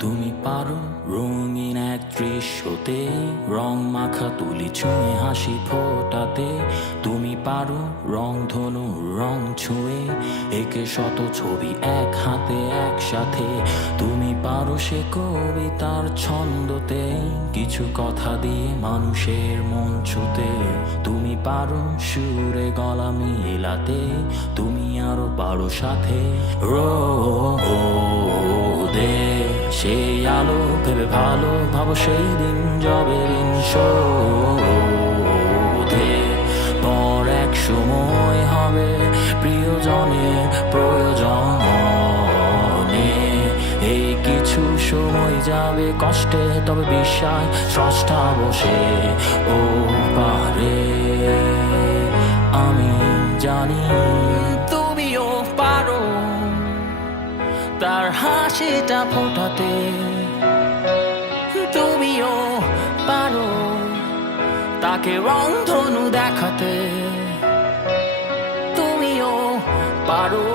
তুমি পারো রঙিন এক দৃশ্যতে রং মাখা তুলি ছুঁয়ে হাসি ফোটাতে। তুমি পারো রং ধনু রং ছুঁয়ে একে শত ছবি এক হাতে একসাথে। তুমি পারো সে কবিতার ছন্দতে কিছু কথা দিয়ে মানুষের মন ছুতে। তুমি পারো সুরে গলা মিলাতে, তুমি আরো পারো সাথে রোদে সেই আলো ভেবে ভালো ভাবো সেই দিন যবে ঋণ শোধে। পর এক সময় হবে প্রিয়জনের প্রয়োজনে। এই কিছু সময় যাবে কষ্টে, তবে বিশ্বাস স্রষ্টা বসে ও পারে। আমি জানি তুমিও পারো তার হাসিটা ফোটাতে। তুমিও পারো তাকে রংধনু দেখাতে। তুমিও পারো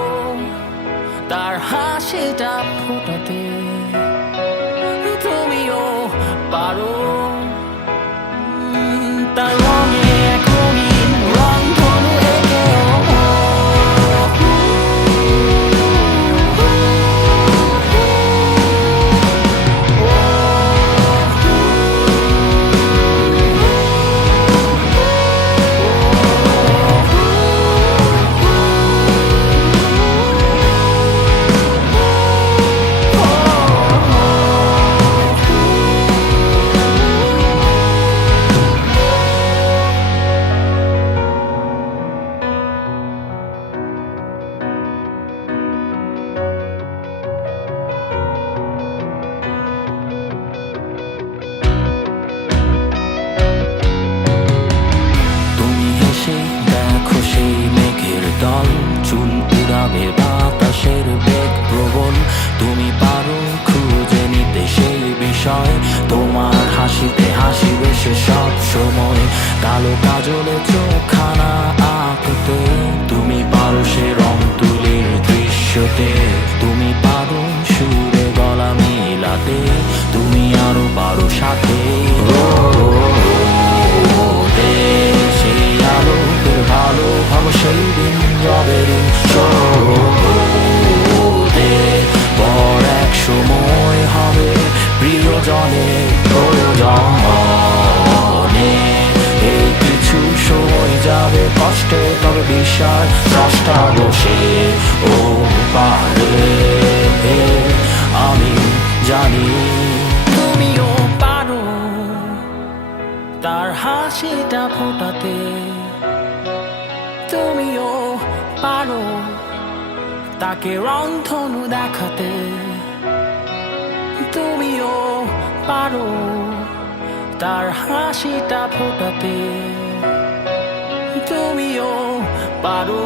তার হাসিটা ফোটাতে। তুমিও পারো তার রঙে এক রঙিন রংধনু এঁকে। চুল উড়াবে বাতাসের বেগ প্রবল। তুমি পারো খুঁজে নিতে সেই বিষয়, তোমার হাসিতে হাসিবে সে সব সময়। কালো কাজলে চোখখানা আঁকতে, তুমি পারো সে রং তুলির দৃশ্যতে। তুমি পারো সুরে গলা মিলাতে, তুমি আরো পারো সাথে সেই আলো ভালো ভাবো সেই দিন যবে ঋণ শোধে। পর এক সময় হবে প্রিয়জনের প্রয়োজনে। এই কিছু সময় যাবে কষ্টে, তবে বিশ্বাস স্রষ্টা বসে ও পারে। আমি জানি তুমিও পারো তার হাসিটা ফোটাতে। তুমিও পারো তাকে রংধনু দেখাতে। তুমিও পারো তার হাসিটা ফোটাতে। তুমিও পারো